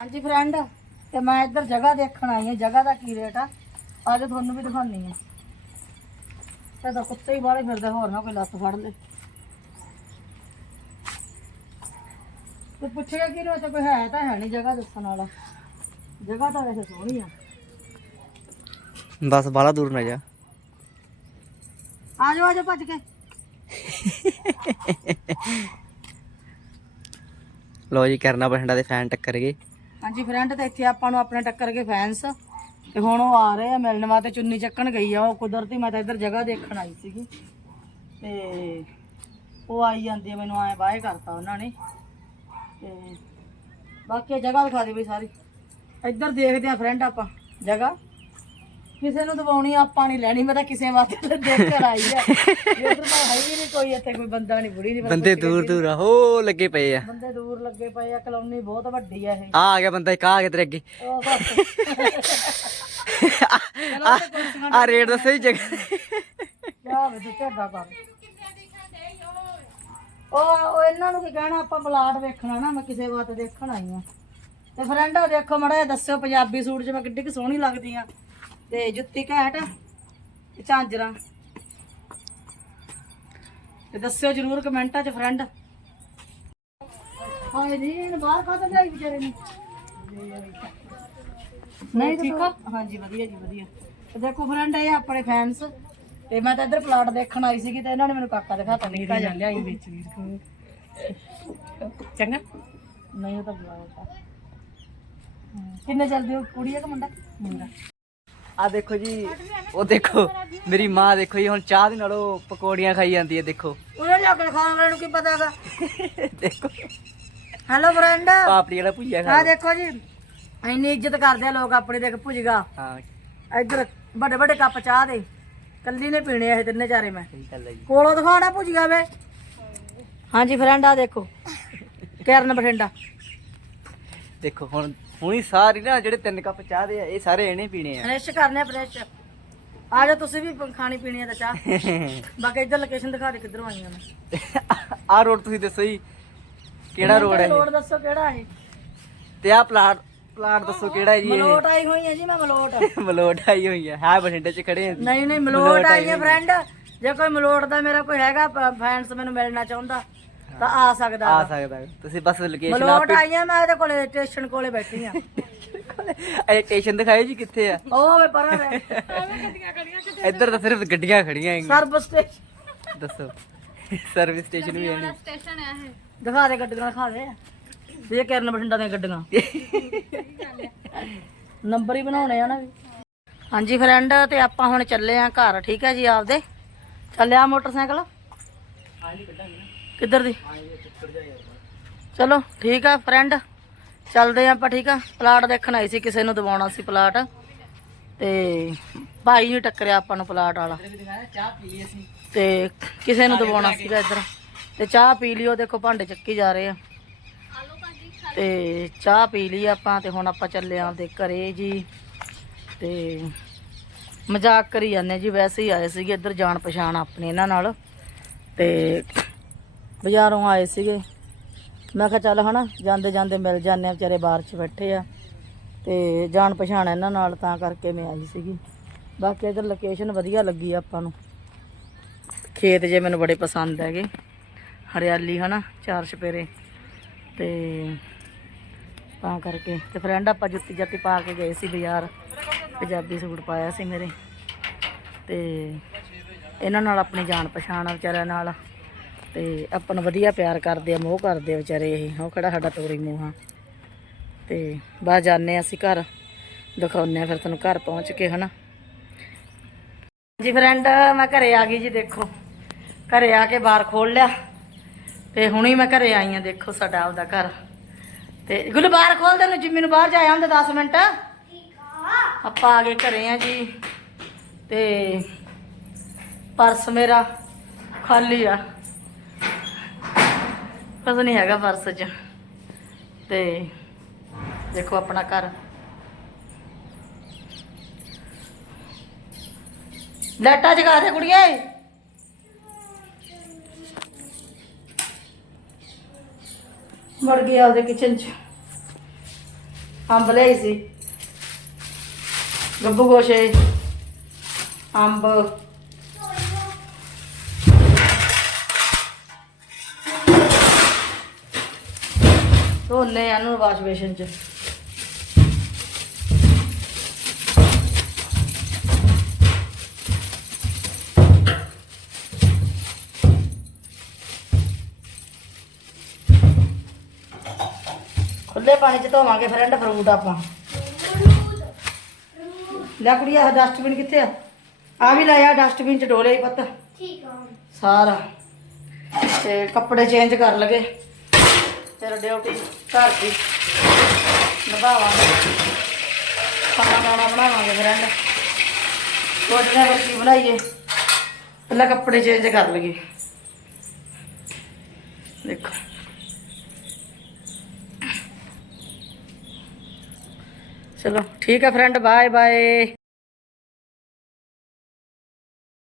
ਹਾਂਜੀ ਫਰੈਂਡ ਤੇ ਮੈਂ ਇੱਧਰ ਜਗ੍ਹਾ ਦੇਖਣ ਆਈ ਹਾਂ ਜਗ੍ਹਾ ਦਾ ਕੀ ਰੇਟ ਆ? ਅੱਜ ਤੁਹਾਨੂੰ ਵੀ ਦਿਖਾਉਣੀ ਆ ਤੇ ਤਾਂ ਕੁੱਤੇ ਹੀ ਬਾਹਲੇ ਫਿਰਦੇ ਹੋਰ ਨਾ ਕੋਈ ਲੱਤ ਫੜ ਲੇ। ਤੇ ਪੁੱਛਿਆ ਕਿ ਇੱਥੇ ਕੋਈ ਹੈ ਤਾਂ ਹੈ ਨਹੀਂ ਜਗ੍ਹਾ ਦੱਸਣ ਵਾਲਾ। ਜਗ੍ਹਾ ਤਾਂ ਵੈਸੇ ਸੋਹਣੀ ਆ। ਬਸ ਬਾਲਾ ਦੂਰ ਨਾ ਜਾ। ਆ ਜਾਓ ਆ ਜਾਓ ਭੱਜ ਕੇ। ਲੋ ਜੀ ਕਰਨਾ ਬਠਿੰਡਾ ਦੇ ਫੈਨ ਟੱਕਰ ਗਏ। ਹਾਂਜੀ ਫਰੈਂਡ ਤਾਂ ਇੱਥੇ ਆਪਾਂ ਨੂੰ ਆਪਣੇ ਟੱਕਰ ਕੇ ਫੈਨਸ ਤੇ ਹੁਣ ਉਹ ਆ ਰਹੇ ਆ, ਮਿਲਣ ਵਾਸਤੇ ਚੁੰਨੀ ਚੱਕਣ ਗਈ ਆ, ਉਹ ਕੁਦਰਤੀ ਮੈਂ ਤਾਂ ਇੱਧਰ ਜਗ੍ਹਾ ਦੇਖਣ ਆਈ ਸੀਗੀ। ਤੇ ਉਹ ਆਈ ਜਾਂਦੀ ਆ ਮੈਨੂੰ ਐ ਬਾਏ ਕਰਤਾ ਉਹਨਾਂ ਨੇ। ਤੇ ਬਾਕੀ ਇਹ ਜਗ੍ਹਾ ਦਿਖਾ ਦੇ ਬਈ ਸਾਰੀ। ਇੱਧਰ ਦੇਖਦੇ ਆ ਫਰੈਂਡ ਆਪਾਂ, ਜਗ੍ਹਾ। ਕਿਸੇ ਨੂੰ ਦਵਾਉਣੀ ਆਪਾਂ ਨਹੀਂ ਲੈਣੀ ਮੈਂ ਤਾਂ ਕਿਸੇ ਵਾਸਤੇ ਦੇਖ ਕਰ ਆਈ ਆ। ਇੱਧਰ ਤਾਂ ਹੈ ਹੀ ਨਹੀਂ ਕੋਈ ਇੱਥੇ ਕੋਈ ਬੰਦਾ ਨਹੀਂ ਬੁੜੀ ਨਹੀਂ ਬੰਦੇ ਦੂਰ ਦੂਰ ਆ ਹੋ ਲੱਗੇ ਪਏ ਆ। ਬੰਦੇ ਦੂਰ ਲੱਗੇ ਪਏ ਆ ਕਲੋਨੀ ਬਹੁਤ ਵੱਡੀ ਆ ਇਹ। ਆ ਆ ਗਿਆ ਬੰਦਾ ਇੱਕ ਆ ਗਿਆ ਤੇਰੇ ਅੱਗੇ। ਉਹ ਬਸ। ਆ ਰੇਟ ਦੱਸੋ ਜੀ ਜਗ੍ਹਾ। ਕਿਆ ਵੇ ਤੂੰ ਢੱਡਾ ਕਰ। ਉਹ ਉਹ ਇਹਨਾਂ ਨੂੰ ਕੀ ਕਹਿਣਾ ਆਪਾਂ ਪਲਾਟ ਵੇਖਣਾ ਨਾ ਮੈਂ ਕਿਸੇ ਵਾਤ ਦੇਖਣ ਆਈ ਆ। ਤੇ ਫਰੈਂਡ ਆ ਦੇਖੋ ਮੜਾ ਦੱਸਿਓ ਪੰਜਾਬੀ ਸੂਟ 'ਚ ਮੈਂ ਕਿੱਡੀ ਕਿ ਸੋਹਣੀ ਲੱਗਦੀ ਆ। ਤੇ ਜੁੱਤੀ ਘੈਂਟ ਤੇ ਝਾਂਜਰਾਂ। ਤੇ ਦੱਸਿਓ ਜਰੂਰ ਕਮੈਂਟਾਂ 'ਚ ਫਰੈਂਡ। ਹਾਏ ਜੀ ਇਹਨੂੰ ਬਾਹਰ ਕਾਹਤੋਂ ਲਿਆਈ ਵਿਚਾਰੇ ਨੂੰ? ਨਹੀਂ ਠੀਕ ਆ? ਹਾਂਜੀ ਵਧੀਆ ਜੀ ਵਧੀਆ। ਤੇ ਦੇਖੋ ਫਰੈਂਡ ਇਹ ਆ ਆਪਣੇ ਫੈਨਸ ਤੇ ਮੈਂ ਤਾਂ ਇੱਧਰ ਪਲਾਟ ਦੇਖਣ ਆਈ ਸੀਗੀ ਤੇ ਇਹਨਾਂ ਨੇ ਮੈਨੂੰ ਕਾਕਾ ਦਿਖਾਤਾ ਨਿੱਕਾ ਜਿਹਾ। ਲਿਆਈ ਵਿੱਚ ਵੀਰ ਚੰਗਾ। ਨਹੀਂ ਉਹ ਤਾਂ ਬੁਲਾਇਆ ਕਿੰਨੇ ਚੱਲਦੇ ਹੋ? ਕੁੜੀ ਆ ਕਿ ਮੁੰਡਾ? ਮੁੰਡਾ। ਆ ਦੇਖੋ ਜੀ ਉਹ ਦੇਖੋ ਮੇਰੀ ਮਾਂ ਦੇਖੋ ਜੀ ਹੁਣ ਚਾਹ ਦੇ ਨਾਲੋਂ ਪਕੌੜੀਆਂ ਖਾਈ ਜਾਂਦੀ ਹੈ ਦੇਖੋ। ਉਹਨੇ ਕੇ ਖਾਣ ਵਾਲੇ ਨੂੰ ਕੀ ਪਤਾਗਾ? ਦੇਖੋ। ਹੈਲੋ ਫਰੈਂਡ ਪਾਪੜੀ ਵਾਲਾ ਭੁਜੀਆ ਆ ਖਾ ਦੇਖੋ ਜੀ ਇੰਨੀ ਇੱਜ਼ਤ ਕਰਦੇ ਆ ਲੋਕ ਆਪਣੀ ਦੇਖ ਭੁਜਗਾ। ਹਾਂ। ਇੱਧਰ ਵੱਡੇ ਵੱਡੇ ਕੱਪ ਚਾਹ ਦੇ ਕੱਲੀ ਨੇ ਪੀਣੇ ਆ ਇਹ ਤਿੰਨੇ ਚਾਰੇ ਮੈਂ। ਕੋਲੋਂ ਦਿਖਾਉਣਾ ਭੁਜਗਾ ਵੇ। ਹਾਂਜੀ ਫਰੈਂਡ ਆ ਦੇਖੋ। ਕਿਰਨ ਬਠਿੰਡਾ। ਦੇਖੋ ਹੁਣ ਹੁਣੀ ਸਾਰੀ ਨਾ ਜਿਹੜੇ ਤਿੰਨ ਕੱਪ ਚਾਹ ਦੇ ਆ ਇਹ ਸਾਰੇ ਇਹਨੇ ਪੀਣੇ ਆ। ਫਰੈਸ਼ ਕਰਨੇ ਫਰੈਸ਼। ਆ ਜਾ ਤੁਸੀਂ ਵੀ ਖਾਣੀ ਪੀਣੀ ਆ ਤਾਂ ਚਾਹ। ਬਾਕੀ ਇੱਧਰ ਲੋਕੇਸ਼ਨ ਦਿਖਾ ਦੇ ਕਿੱਧਰੋਂ ਆਈਆਂ ਮੈਂ ਆ ਰੋਡ ਤੁਸੀਂ ਦੱਸੋ ਜੀ ਕਿਹੜਾ ਰੋਡ ਹੈ? ਮਲੋਟ ਦੱਸੋ ਕਿਹੜਾ ਹੈ ਤੇ ਆ ਪਲਾਟ ਪਲਾਟ ਦੱਸੋ ਕਿਹੜਾ ਹੈ ਜੀ ਮਲੋਟ ਆਈ ਹੋਈ ਹੈ ਜੀ ਮੈਂ ਮਲੋਟ। ਮਲੋਟ ਆਈ ਹੋਈ ਹੈ ਹੈ ਬਠਿੰਡੇ ਚ ਖੜੇ ਆ ਜੀ। ਨਹੀਂ ਨਹੀਂ ਮਲੋਟ ਆਈ ਹੈ ਫਰੈਂਡ ਜੇ ਕੋਈ ਮਲੋਟ ਦਾ ਮੇਰਾ ਕੋਈ ਹੈਗਾ ਫੈਨਸ ਮੈਨੂੰ ਮਿਲਣਾ ਚਾਹੁੰਦਾ। ਤਾਂ ਆ ਸਕਦਾ ਆ। ਸਕਦਾ ਤੁਸੀਂ ਬਸ ਲੋਕੇਸ਼ਨ ਮਲੋਟ ਆਈ ਆ ਮੈਂ ਇਹਦੇ ਕੋਲੇ ਸਟੇਸ਼ਨ ਕੋਲੇ ਬੈਠੀ ਆ। ਇਹ ਸਟੇਸ਼ਨ ਦਿਖਾਏ ਜੀ ਕਿੱਥੇ ਆ। ਉਹ ਵੇ ਪਰਾਂ ਵੇ ਇੱਧਰ ਤਾਂ ਸਿਰਫ ਗੱਡੀਆਂ ਖੜੀਆਂ ਹੈਗੀਆਂ। ਸਰਵ ਸਟੇਸ਼ਨ ਦੱਸੋ। ਸਰਵਿਸ ਸਟੇਸ਼ਨ ਵੀ ਹੈ ਨਹੀਂ। ਦਿਖਾ ਦੇ ਗੱਡੀਆਂ ਦਿਖਾ ਦੇ। ਇਹ ਕਿਰਨ ਬਠਿੰਡਾ ਦੀਆਂ ਗੱਡੀਆਂ। ਨੰਬਰ ਹੀ ਬਣਾਉਣੇ ਆ ਨਾ ਵੀ। ਹਾਂਜੀ ਫਰੈਂਡ ਤੇ ਆਪਾਂ ਹੁਣ ਚੱਲੇ ਆ ਘਰ। ਠੀਕ ਹੈ ਜੀ ਆਪਦੇ। ਚੱਲਿਆ ਮੋਟਰਸਾਈਕਲ? ਕਿੱਧਰ ਦੀ? ਚਲੋ, ਠੀਕ ਆ ਫਰੈਂਡ ਚੱਲਦੇ ਆ ਆਪਾਂ, ਠੀਕ ਆ? ਪਲਾਟ ਦੇਖਣ ਆਈ ਸੀ, ਕਿਸੇ ਨੂੰ ਦਵਾਉਣਾ ਸੀ ਪਲਾਟ ਤੇ ਭਾਈ ਨੂੰ ਟੱਕਰਿਆ ਆਪਾਂ ਨੂੰ ਪਲਾਟ ਵਾਲਾ। ਚਾਹ ਤੇ ਕਿਸੇ ਨੂੰ ਦਵਾਉਣਾ ਸੀਗਾ ਇੱਧਰ। ਤੇ ਚਾਹ ਪੀ ਲਿਓ, ਦੇਖੋ ਭਾਂਡੇ ਚੱਕੀ ਜਾ ਰਹੇ ਆ। ਤੇ ਚਾਹ ਪੀ ਲਈ ਆਪਾਂ, ਤੇ ਹੁਣ ਆਪਾਂ ਚੱਲੇ ਆਂ ਦੇ ਘਰੇ ਜੀ। ਤੇ ਮਜ਼ਾਕ ਕਰੀ ਜਾਂਦੇ ਜੀ, ਵੈਸੇ ਹੀ ਆਏ ਸੀਗੇ ਇੱਧਰ ਜਾਣ ਪਛਾਣ ਆਪਣੇ ਇਹਨਾਂ ਨਾਲ। ਤੇ ਬਾਜ਼ਾਰੋਂ ਆਏ ਸੀਗੇ। ਮੈਂ ਕਿਹਾ ਚੱਲ ਹਨਾ, ਜਾਂਦੇ ਜਾਂਦੇ ਮਿਲ ਜਾਂਦੇ ਆ, ਵਿਚਾਰੇ ਬਾਹਰ 'ਚ ਬੈਠੇ ਆ। ਤੇ ਜਾਣ ਪਛਾਣ ਇਹਨਾਂ ਨਾਲ, ਤਾਂ ਕਰਕੇ ਮੈਂ ਆਈ ਸੀਗੀ। ਬਾਕੀ ਇੱਧਰ ਲੋਕੇਸ਼ਨ ਵਧੀਆ ਲੱਗੀ ਆਪਾਂ ਨੂੰ। ਖੇਤ ਜੇ ਮੈਨੂੰ ਬੜੇ ਪਸੰਦ ਹੈਗੇ। ਹਰਿਆਲੀ ਹਨਾ, ਚਾਰ ਚਪੇਰੇ ਤੇ ਤਾਂ ਕਰਕੇ, ਤੇ ਫਰੈਂਡ ਆਪਾਂ ਜੁੱਤੀ ਜਾਤੀ ਪਾ ਕੇ ਗਏ ਸੀ ਬਾਜ਼ਾਰ। ਪੰਜਾਬੀ ਸੂਟ ਪਾਇਆ ਸੀ ਮੇਰੇ। ਤੇ ਇਹਨਾਂ ਨਾਲ ਆਪਣੀ ਜਾਣ ਪਛਾਣ ਆ ਵਿਚਾਰਿਆਂ ਨਾਲ। ਤੇ ਆਪਾਂ ਨੂੰ ਵਧੀਆ ਪਿਆਰ ਕਰਦੇ ਆ, ਮੋਹ ਕਰਦੇ ਆ ਵਿਚਾਰੇ ਇਹ, ਉਹ ਕਿਹੜਾ ਸਾਡਾ ਤੋਰੀ ਮੂੰਹਾਂ ਤੇ ਬਾਹਰ ਜਾਂਦੇ ਆ ਅਸੀਂ ਘਰ, ਦਿਖਾਉਂਦੇ ਆ ਫਿਰ ਤੁਹਾਨੂੰ ਘਰ ਪਹੁੰਚ ਕੇ, ਹਨਾ। ਜੀ ਫਰੈਂਡ ਮੈਂ ਘਰੇ ਆ ਗਈ ਜੀ, ਦੇਖੋ। ਘਰੇ ਆ ਕੇ ਬਾਰ ਖੋਲ ਲਿਆ। ਤੇ ਹੁਣੀ ਮੈਂ ਘਰੇ ਆਈ ਆ ਦੇਖੋ ਸਾਡਾ ਆਪਦਾ ਘਰ। ਤੇ ਗੁੱਲ, ਬਾਹਰ ਖੋਲ ਦੇ ਨੂੰ ਜਿੰਮੀ ਨੂੰ ਬਾਹਰ ਜਾਇਆ ਹੁੰਦਾ 10 ਮਿੰਟ। ਆਪਾਂ ਆ ਗਏ ਘਰੇ ਆ ਜੀ। ਤੇ ਪਰਸ ਮੇਰਾ ਖਾਲੀ ਆ। ਕੁਝ ਨਹੀਂ ਹੈਗਾ ਪਰਸ 'ਚ। ਤੇ ਦੇਖੋ ਆਪਣਾ ਘਰ। ਲਾਈਟਾਂ ਜਗਾ ਦੇ ਕੁੜੀਏ। ਵੜ ਗਈ ਆਪਦੇ ਕਿਚਨ 'ਚ। ਅੰਬ ਲਿਆਈ ਸੀ। ਗੱਬੂ ਗੋਸ਼ੇ, ਅੰਬ। ਧੋਨੇ ਆ ਨੂੰ ਵਾਸ਼ ਬੇਸ਼ਨ ਚ। ਖੁੱਲੇ ਪਾਣੀ ਚ ਧੋਵਾਂਗੇ ਫਰੈਂਡ ਫਰੂਟ ਆਪਾਂ। ਲੈ ਕੁੜੀਆ ਆਹ ਡਸਟਬਿਨ ਕਿੱਥੇ ਆ? ਆ ਵੀ ਲੈ ਆ ਡਸਟਬਿਨ ਚ ਡੋਲੇ ਹੀ ਪੱਤ। ਠੀਕ ਆ। ਸਾਰਾ। ਤੇ ਕੱਪੜੇ ਚੇਂਜ ਕਰ ਲਗੇ। ਤੇਰਾ ਡਿਊਟੀ ਘਰ ਦੀ। ਨਿਭਾਵਾਂਗੇ। ਖਾਣਾ ਖਾਣਾ ਬਣਾਵਾਂਗੇ ਫਰੈਂਡ ਰੋਟੀਆਂ ਫਿਰ ਕੀ ਬਣਾਈਏ। ਪਹਿਲਾਂ ਕੱਪੜੇ ਚੇਂਜ ਕਰ ਲਗੇ ਦੇਖੋ। ਚਲੋ, ਠੀਕ ਹੈ ਫਰੈਂਡ ਬਾਏ ਬਾਏ